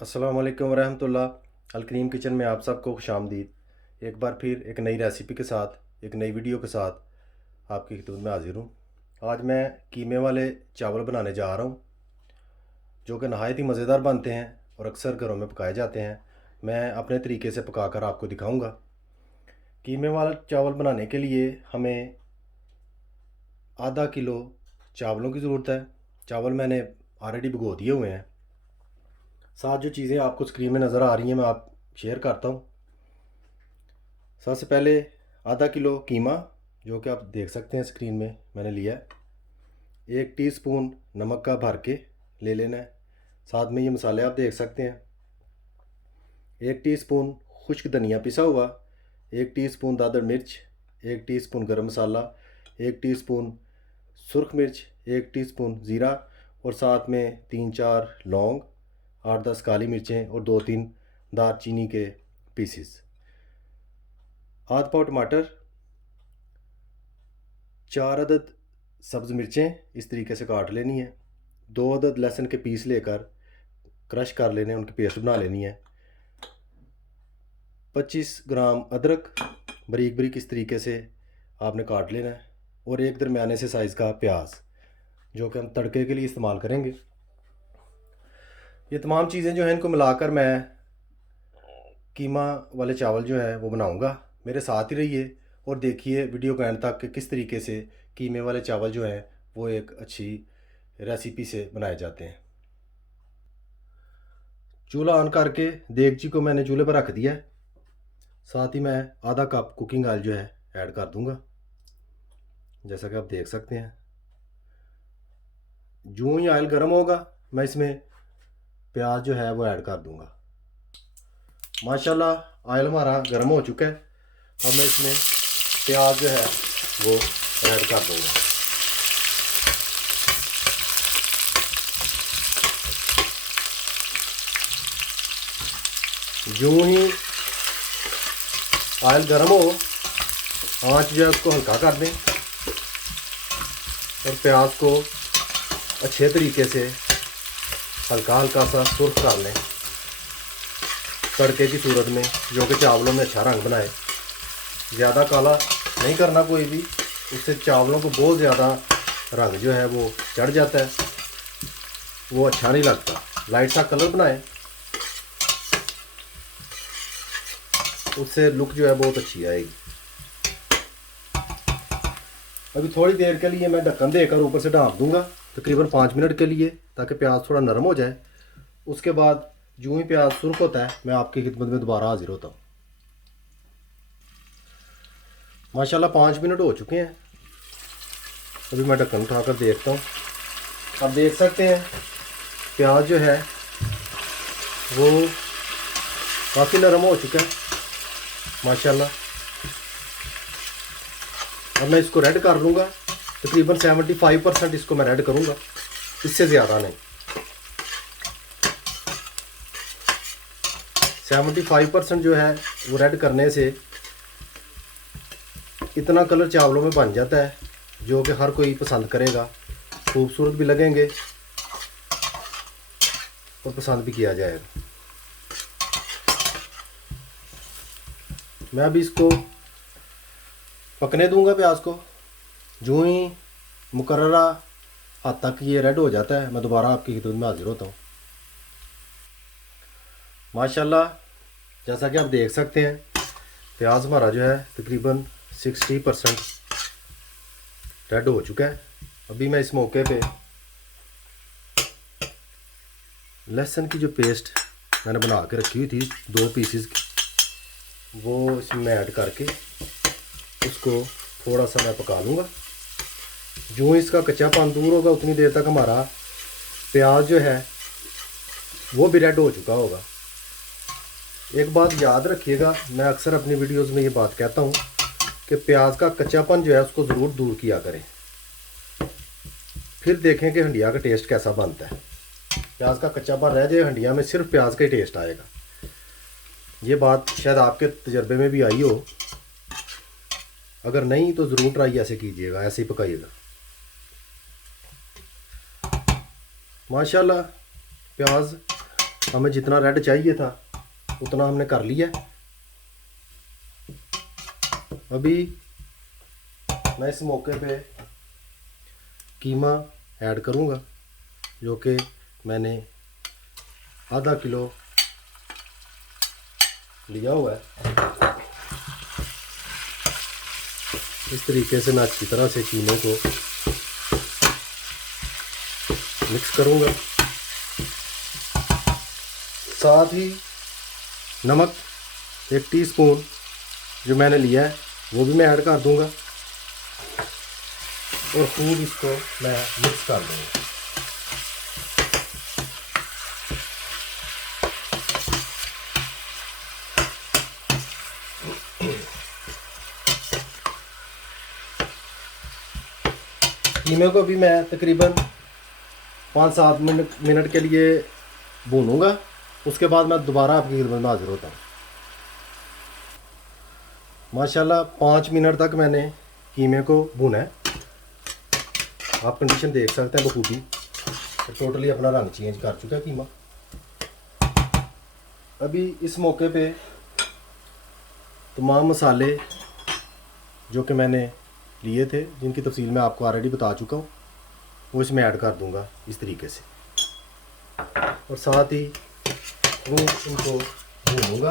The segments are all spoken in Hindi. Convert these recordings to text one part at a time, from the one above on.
अस्सलाम वालेकुम रहमतुल्लाह। अलकरीम किचन में आप सबको खुशामदीद। एक बार फिर एक नई रेसिपी के साथ, एक नई वीडियो के साथ आपकी खिदमत में हाजिर हूँ। आज मैं कीमे वाले चावल बनाने जा रहा हूँ, जो कि नहायत ही मज़ेदार बनते हैं और अक्सर घरों में पकाए जाते हैं। मैं अपने तरीके से पकाकर आपको दिखाऊँगा। कीमे वाला चावल बनाने के लिए हमें आधा किलो चावलों की ज़रूरत है। चावल मैंने ऑलरेडी भिगो दिए हुए हैं। साथ जो चीज़ें आपको स्क्रीन में नज़र आ रही हैं मैं आप शेयर करता हूँ। सबसे पहले आधा किलो कीमा, जो कि आप देख सकते हैं स्क्रीन में मैंने लिया है। 1 टीस्पून नमक का भर के ले लेना है। साथ में ये मसाले आप देख सकते हैं। 1 टीस्पून खुश्क धनिया पिसा हुआ, 1 टीस्पून दादड़ मिर्च, 1 टीस्पून गरम मसाला, 1 टीस्पून सुरख मिर्च, 1 टीस्पून ज़ीरा और साथ में 3-4 लौंग, 8-10 काली मिर्चें और 2-3 दालचीनी के पीसीस। आध पाव टमाटर, 4 अदद सब्ज़ मिर्चें इस तरीके से काट लेनी है। 2 अदद लहसुन के पीस लेकर क्रश कर लेने, उनकी पेस्ट बना लेनी है। 25 ग्राम अदरक बारीक बारीक इस तरीके से आपने काट लेना है। और एक दरमियाने से साइज़ का प्याज, जो कि हम तड़के के लिए इस्तेमाल करेंगे। ये तमाम चीज़ें जो हैं इनको मिलाकर मैं कीमा वाले चावल जो है वो बनाऊंगा। मेरे साथ ही रहिए और देखिए वीडियो के एंड तक कि किस तरीके से कीमे वाले चावल जो हैं वो एक अच्छी रेसिपी से बनाए जाते हैं। चूल्हा ऑन करके देगची को मैंने चूल्हे पर रख दिया है। साथ ही मैं आधा कप कुकिंग ऑयल जो है ऐड कर दूंगा, जैसा कि आप देख सकते हैं। जो ही ऑयल गर्म होगा मैं इसमें प्याज जो है वो ऐड कर दूंगा। माशाल्लाह ऑयल हमारा गर्म हो चुका है। अब मैं इसमें प्याज जो है वो ऐड कर दूंगा। जो ही ऑयल गर्म हो, आंच जो है उसको हल्का कर दें और प्याज को अच्छे तरीके से हल्का हल्का सा सुर्ख कर लें तड़के की सूरत में, जो कि चावलों में अच्छा रंग बनाए। ज़्यादा काला नहीं करना कोई भी, उससे चावलों को बहुत ज़्यादा रंग जो है वो चढ़ जाता है, वो अच्छा नहीं लगता। लाइट सा कलर बनाए, उससे लुक जो है बहुत अच्छी आएगी। अभी थोड़ी देर के लिए मैं ढक्कन देकर ऊपर से ढाँप दूंगा, तकरीबन 5 मिनट के लिए, ताकि प्याज थोड़ा नरम हो जाए। उसके बाद जो ही प्याज सुर्ख होता है मैं आपकी खिदमत में दोबारा हाजिर होता हूँ। माशाल्लाह 5 मिनट हो चुके हैं। अभी मैं ढक्कन उठाकर देखता हूँ। आप देख सकते हैं प्याज जो है वो काफ़ी नरम हो चुका है माशाल्लाह। अब मैं इसको रेड कर लूँगा। तकरीबन 75% इसको मैं रेड करूँगा, इससे ज़्यादा नहीं। 75% जो है वो रेड करने से इतना कलर चावलों में बन जाता है जो कि हर कोई पसंद करेगा, खूबसूरत भी लगेंगे और पसंद भी किया जाएगा। मैं अभी इसको पकने दूंगा प्याज को। जो ही मुकर्ररा हद तक ये रेड हो जाता है मैं दोबारा आपकी खिदमत में हाजिर होता हूँ। माशाल्लाह जैसा कि आप देख सकते हैं प्याज हमारा जो है तकरीबन 60% रेड हो चुका है। अभी मैं इस मौके पे लहसुन की जो पेस्ट मैंने बना के रखी हुई थी 2 पीसेस की, वो इसमें ऐड करके उसको थोड़ा सा मैं पका लूँगा। जो इसका कच्चापन दूर होगा उतनी देर तक हमारा प्याज जो है वो भी रेड हो चुका होगा। एक बात याद रखिएगा, मैं अक्सर अपनी वीडियोस में ये बात कहता हूँ कि प्याज का कच्चापन जो है उसको ज़रूर दूर किया करें, फिर देखें कि हंडिया का टेस्ट कैसा बनता है। प्याज का कच्चापन रह जाए, हंडिया में सिर्फ प्याज का ही टेस्ट आएगा। ये बात शायद आपके तजर्बे में भी आई हो, अगर नहीं तो ज़रूर ट्राई ऐसे कीजिएगा, ऐसे ही पकाइएगा। माशाल्लाह प्याज हमें जितना रेड चाहिए था उतना हमने कर लिया। अभी मैं इस मौके पे कीमा ऐड करूँगा, जो कि मैंने आधा किलो लिया हुआ है। इस तरीके से मैं अच्छी तरह से कीमे को मिक्स करूँगा। साथ ही नमक 1 टीस्पून जो मैंने लिया है वो भी मैं ऐड कर दूँगा और खूब इसको मैं मिक्स कर दूँगा। कीमे को भी मैं तकरीबन 5-7 मिनट के लिए भूनूंगा। उसके बाद मैं दोबारा आपकी खिदमत में हाजिर होता हूँ। माशाल्लाह 5 मिनट तक मैंने कीमे को भुना है। आप कंडीशन देख सकते हैं बखूबी, टोटली अपना रंग चेंज कर चुका है कीमा। अभी इस मौके पे तमाम मसाले जो कि मैंने लिए थे, जिनकी तफसील मैं आपको ऑलरेडी बता चुका हूँ, वो इसमें ऐड कर दूंगा इस तरीके से, और साथ ही वो इनको भूनूंगा।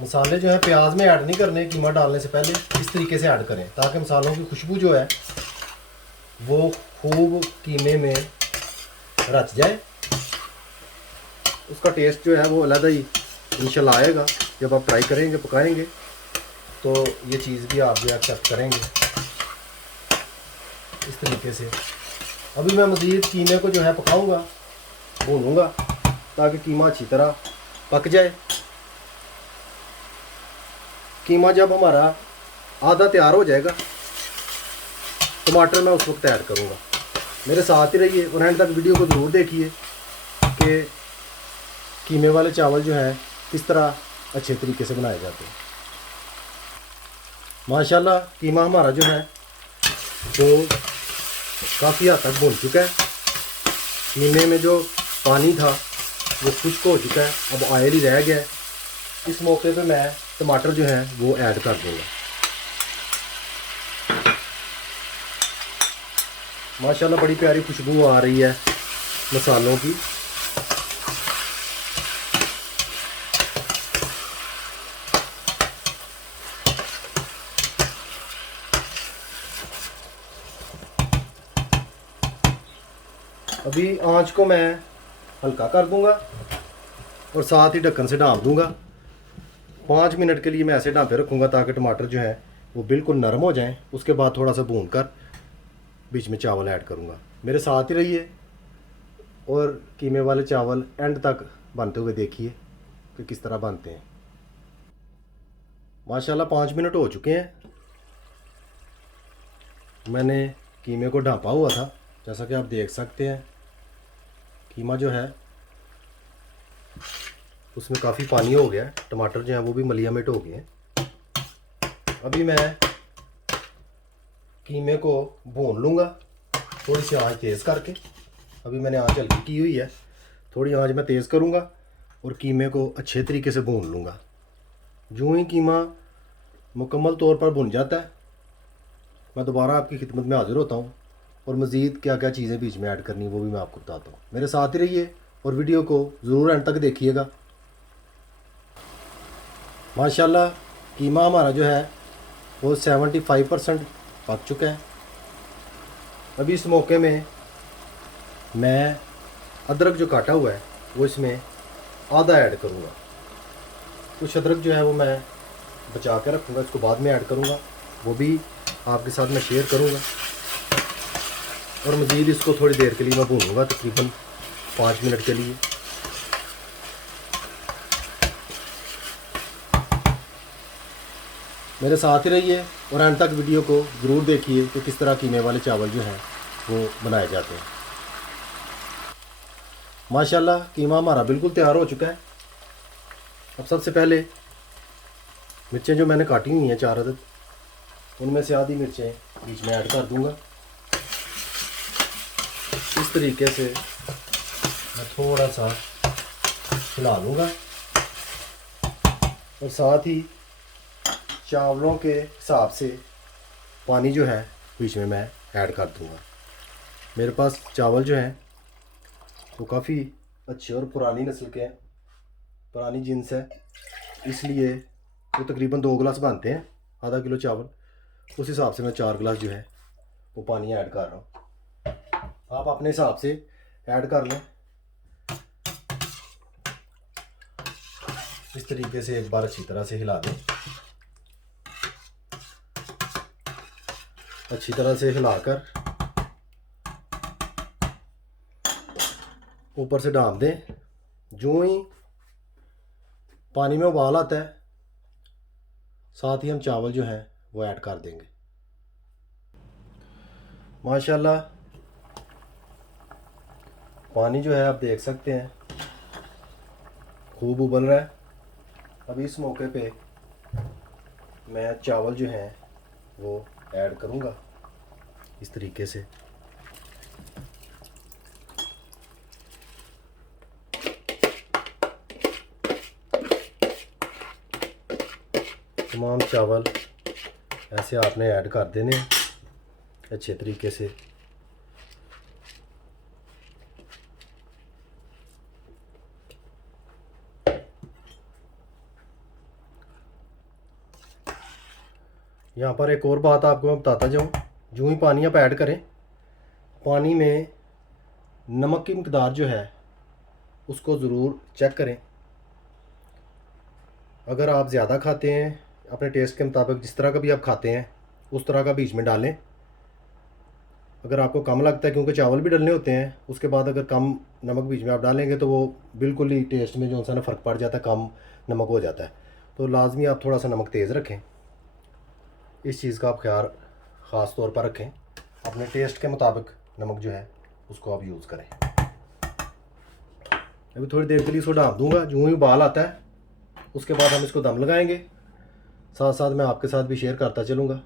मसाले जो है प्याज में ऐड नहीं करने, कीमा डालने से पहले इस तरीके से ऐड करें ताकि मसालों की खुशबू जो है वो खूब कीमे में रच जाए। उसका टेस्ट जो है वो अलग ही इंशाल्लाह आएगा। जब आप ट्राई करेंगे, पकाएंगे, तो ये चीज़ भी आप जो एक्सेप्ट करेंगे इस तरीके से। अभी मैं मज़ीद कीमे को जो है पकाऊंगा, भूनूंगा, ताकि कीमा अच्छी तरह पक जाए। कीमा जब हमारा आधा तैयार हो जाएगा, टमाटर मैं उस वक्त ऐड करूंगा। मेरे साथ ही रहिए और एंड तक वीडियो को ज़रूर देखिए कि कीमे वाले चावल जो हैं किस तरह अच्छे तरीके से बनाए जाते हैं। माशाल्लाह कीमा हमारा जो है वो काफ़ी हद तक भुन चुका है। कीमे में जो पानी था वो खुश्क हो चुका है, अब ऑयल ही रह गया है। इस मौके पे मैं टमाटर जो है वो ऐड कर दूंगा। माशाल्लाह बड़ी प्यारी खुशबू आ रही है मसालों की। अभी आंच को मैं हल्का कर दूंगा और साथ ही ढक्कन से ढाँप दूंगा। 5 मिनट के लिए मैं ऐसे ढाँपे रखूँगा ताकि टमाटर जो है वो बिल्कुल नरम हो जाएं। उसके बाद थोड़ा सा भून कर बीच में चावल ऐड करूँगा। मेरे साथ ही रहिए और कीमे वाले चावल एंड तक बनते हुए देखिए कि किस तरह बनते हैं। माशाल्लाह 5 मिनट हो चुके हैं। मैंने कीमे को ढाँपा हुआ था, जैसा कि आप देख सकते हैं। कीमा जो है उसमें काफ़ी पानी हो गया है, टमाटर जो है वो भी मलियामेट हो गए हैं। अभी मैं कीमे को भून लूँगा थोड़ी सी आंच तेज़ करके। अभी मैंने आंच हल्की की हुई है, थोड़ी आंच मैं तेज़ करूँगा और कीमे को अच्छे तरीके से भून लूँगा। जो ही कीमा मुकम्मल तौर पर भुन जाता है, मैं दोबारा आपकी खिदमत में हाज़िर होता हूँ और मज़ीद क्या क्या चीज़ें बीच में ऐड करनी वो भी मैं आपको बताता हूँ। मेरे साथ ही रहिए और वीडियो को ज़रूर एंड तक देखिएगा। माशाल्लाह कीमा हमारा जो है वो 75% पक चुका है। अभी इस मौके में मैं अदरक जो काटा हुआ है वो इसमें आधा ऐड करूँगा। कुछ अदरक जो है वो मैं बचा के रखूँगा, इसको बाद में ऐड करूँगा, वो भी आपके साथ मैं शेयर करूँगा। और मज़ीद इसको थोड़ी देर के लिए मैं भूनूँगा, तकरीबन 5 मिनट के लिए। मेरे साथ ही रहिए और अंत तक वीडियो को ज़रूर देखिए कि किस तरह कीमे वाले चावल जो हैं वो बनाए जाते हैं। माशाल्लाह कीमा हमारा बिल्कुल तैयार हो चुका है। अब सबसे पहले मिर्चें जो मैंने काटी हुई हैं 4 अदद, उनमें से आधी मिर्चें बीच में ऐड कर दूंगा। इस तरीके से मैं थोड़ा सा हिला लूँगा और साथ ही चावलों के हिसाब से पानी जो है बीच में मैं ऐड कर दूँगा। मेरे पास चावल जो हैं वो काफ़ी अच्छे और पुरानी नस्ल के हैं, पुरानी जिन्स है, इसलिए वो तकरीबन 2 गिलास बनते हैं, आधा किलो चावल। उस हिसाब से मैं 4 गिलास जो है वो पानी ऐड कर रहा हूँ। आप अपने हिसाब से ऐड कर लें। इस तरीके से एक बार अच्छी तरह से हिला दें। अच्छी तरह से हिलाकर ऊपर से डाल दें। जो ही पानी में उबाल आता है साथ ही हम चावल जो हैं वो ऐड कर देंगे। माशाल्लाह पानी जो है आप देख सकते हैं खूब उबल रहा है। अब इस मौके पे मैं चावल जो हैं वो ऐड करूँगा इस तरीके से। तमाम चावल ऐसे आपने ऐड कर देने अच्छे तरीके से। यहाँ पर एक और बात आपको मैं बताता जाऊँ, जो ही पानी आप ऐड करें, पानी में नमक की मकदार जो है उसको ज़रूर चेक करें। अगर आप ज़्यादा खाते हैं अपने टेस्ट के मुताबिक, जिस तरह का भी आप खाते हैं उस तरह का बीच में डालें। अगर आपको कम लगता है, क्योंकि चावल भी डलने होते हैं, उसके बाद अगर कम नमक बीच में आप डालेंगे तो वो बिल्कुल ही टेस्ट में जो सा ना फ़र्क पड़ जाता है, कम नमक हो जाता है। तो लाजमी आप थोड़ा सा नमक तेज़ रखें। इस चीज़ का आप ख्याल ख़ास तौर पर रखें। अपने टेस्ट के मुताबिक नमक जो है उसको आप यूज़ करें। अभी थोड़ी देर के लिए इसको ढाँप दूँगा। जो ही उबाल आता है उसके बाद हम इसको दम लगाएंगे। साथ साथ मैं आपके साथ भी शेयर करता चलूँगा।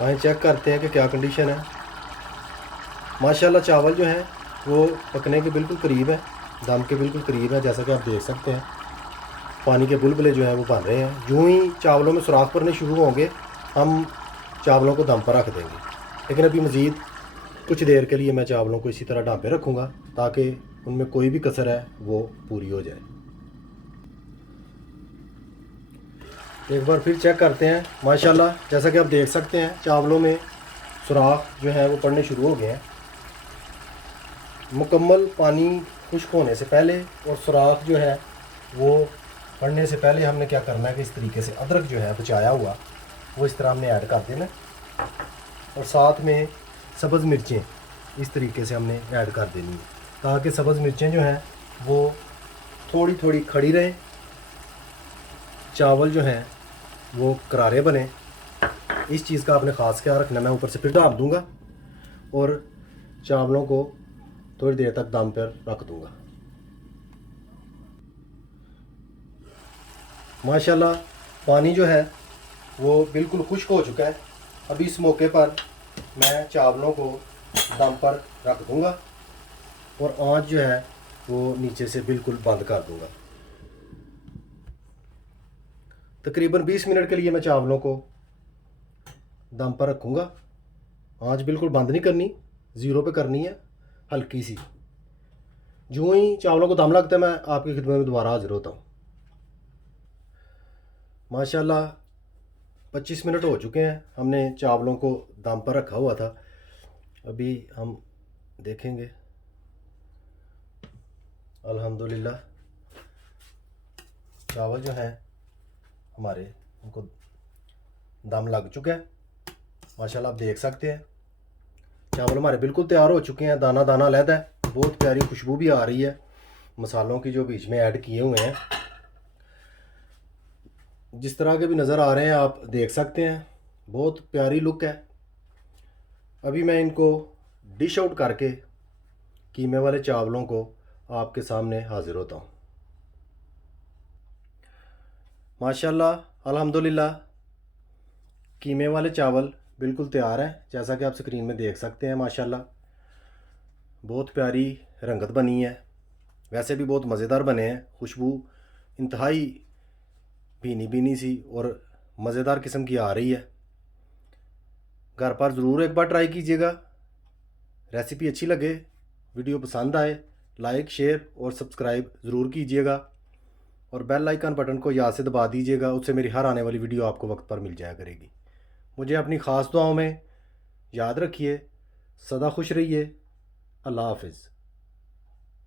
आए चेक करते हैं कि क्या कंडीशन है। माशाल्लाह चावल जो हैं वो पकने के बिल्कुल करीब है, दम के बिल्कुल करीब है। जैसा कि आप देख सकते हैं पानी के बुलबुले जो हैं वो बन रहे हैं। जो ही चावलों में सुराख पड़ने शुरू होंगे हम चावलों को दम पर रख देंगे। लेकिन अभी मज़ीद कुछ देर के लिए मैं चावलों को इसी तरह ढाँपे रखूँगा ताकि उनमें कोई भी कसर है वो पूरी हो जाए। एक बार फिर चेक करते हैं। माशाल्लाह जैसा कि आप देख सकते हैं चावलों में सुराख जो है वो पड़ने शुरू हो गए हैं। मुकम्मल पानी खुश्क होने से पहले और सुराख जो है वो पड़ने से पहले हमने क्या करना है कि इस तरीके से अदरक जो है बचाया हुआ वो इस तरह हमने ऐड कर देना, और साथ में सब्ज़ मिर्चें इस तरीके से हमने ऐड कर देनी है ताकि सब्ज़ मिर्चें जो हैं वो थोड़ी थोड़ी खड़ी रहें, चावल जो हैं वो करारे बने। इस चीज़ का आपने ख़ास ख्याल रखना। मैं ऊपर से फिर ढाँप दूँगा और चावलों को थोड़ी देर तक दम पर रख दूँगा। माशाल्लाह पानी जो है वो बिल्कुल खुश्क हो चुका है। अभी इस मौके पर मैं चावलों को दम पर रख दूँगा और आंच जो है वो नीचे से बिल्कुल बंद कर दूँगा। तकरीबन 20 मिनट के लिए मैं चावलों को दम पर रखूँगा। आंच बिल्कुल बंद नहीं करनी, ज़ीरो पे करनी है, हल्की सी। जो ही चावलों को दम लगता है मैं आपकी खिदमत में दोबारा हाजिर होता हूँ। माशाल्लाह 25 मिनट हो चुके हैं, हमने चावलों को दम पर रखा हुआ था। अभी हम देखेंगे अल्हम्दुलिल्लाह चावल जो हैं हमारे उनको दम लग चुका है। माशाल्लाह आप देख सकते हैं चावल हमारे बिल्कुल तैयार हो चुके हैं। दाना दाना अलहदा है, बहुत प्यारी खुशबू भी आ रही है मसालों की जो बीच में ऐड किए हुए हैं। जिस तरह के भी नज़र आ रहे हैं आप देख सकते हैं, बहुत प्यारी लुक है। अभी मैं इनको डिश आउट करके कीमे वाले चावलों को आपके सामने हाजिर होता हूँ। माशाल्लाह अल्हम्दुलिल्लाह कीमे वाले चावल बिल्कुल तैयार हैं। जैसा कि आप स्क्रीन में देख सकते हैं माशाल्लाह बहुत प्यारी रंगत बनी है। वैसे भी बहुत मज़ेदार बने हैं। खुशबू इंतहाई भीनी भीनी सी और मज़ेदार किस्म की आ रही है। घर पर ज़रूर एक बार ट्राई कीजिएगा। रेसिपी अच्छी लगे, वीडियो पसंद आए, लाइक शेयर और सब्सक्राइब ज़रूर कीजिएगा और बेल आइकन बटन को याद से दबा दीजिएगा। उससे मेरी हर आने वाली वीडियो आपको वक्त पर मिल जाया करेगी। मुझे अपनी ख़ास दुआओं में याद रखिए। सदा खुश रहिए। अल्लाह हाफिज़।